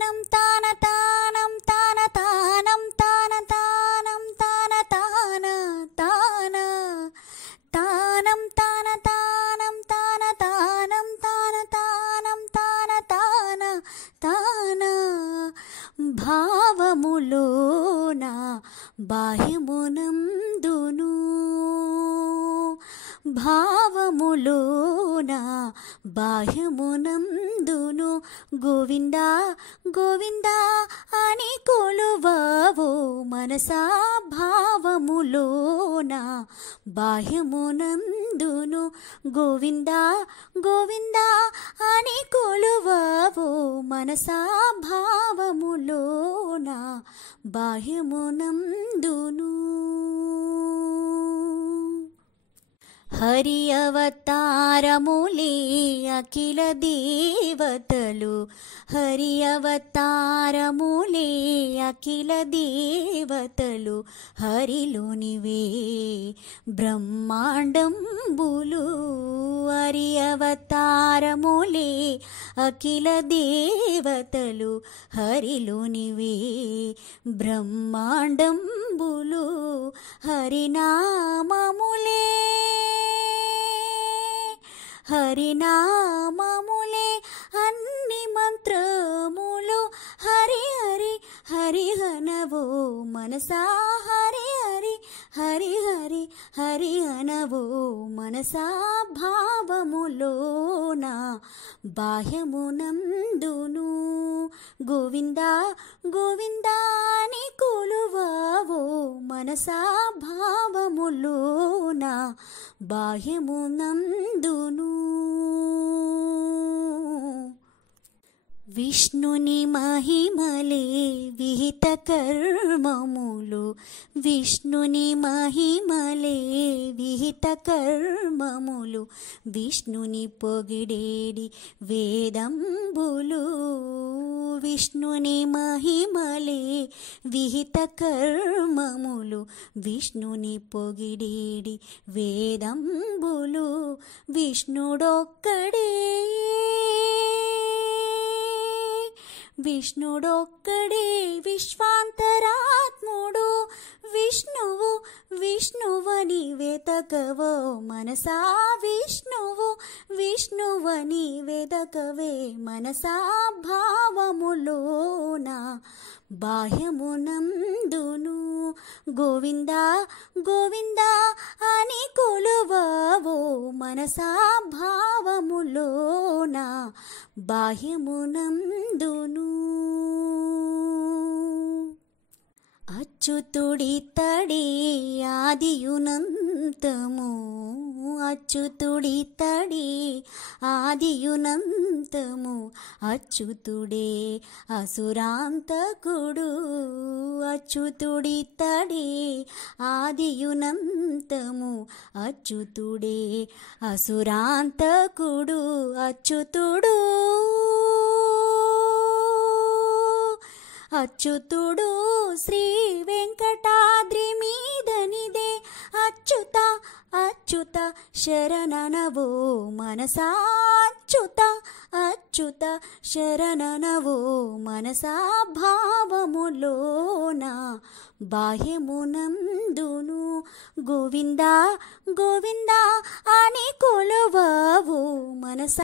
తానం తాన తానం తాన తానం తాన తానం తాన తాన తాన తానం తాన తానం తాన తానం తాన తానం తాన తాన తాన భావములోన బాహ్యమునందును భావములోన బాహ్యమునందును గోవిందా గోవిందా అని కొలువవో మనసా భావములోన బాహ్యమునందును గోవిందా గోవిందా అని కొలువవో మనసా భావములోన బాహ్యమునందును హరి అవతారములే అఖిల దేవతలు హరి అవతారములే అఖిల దేవతలు హరిలోనివే బ్రహ్మాండంబులు హరి అవతారములే అఖిల దేవతలు హరిలోనివే బ్రహ్మాండంబులు హరినామములే హరినామములే అన్ని మంత్రములు హరి హరి హరి హనవో మనసా హరి హరి హరి హరి హరి హనవో మనసా భావములోన బాహ్యమునందును గోవిందా గోవిందా అని కొలువవో మనసా భావములోన బాహ్యమునందును విష్ణుని మహిమలే విహిత కర్మములు విష్ణుని మహిమలే విహిత కర్మములు విష్ణుని పొగిడేడి వేదంబులు విష్ణుని మహిమలే విహిత కర్మములు విష్ణుని పొగిడేడి వేదంబులు విష్ణుడొక్కడే విష్ణుడొక్కడే విశ్వాంతరాత్ముడు విష్ణువు విష్ణువని వెతకవో మనసా విష్ణువు విష్ణువని వెతకవే మనసా భావములోన బాహ్యమునందును గోవిందా గోవిందా అని కొలువవో మనసా భావములోన బాహ్యమునందును అచ్యుతుడితడే ఆదియునంతము అచ్యుతుడితడే ఆదియునంతము అచ్యుతుడే అసురాంతకుడు అచ్యుతుడితడే ఆదియునంతము అచ్యుతుడే అసురాంతకుడు అచ్యుతుడు అచ్యుతుడు శ్రీ వెంకటాద్రి మీదనిదే అచ్యుత అచ్యుత శరణనవో మనసా అచ్యుత అచ్యుత శరణనవో మనసా భావములోన బాహ్యమునందును గోవిందా గోవిందా అని కొలువవో మనసా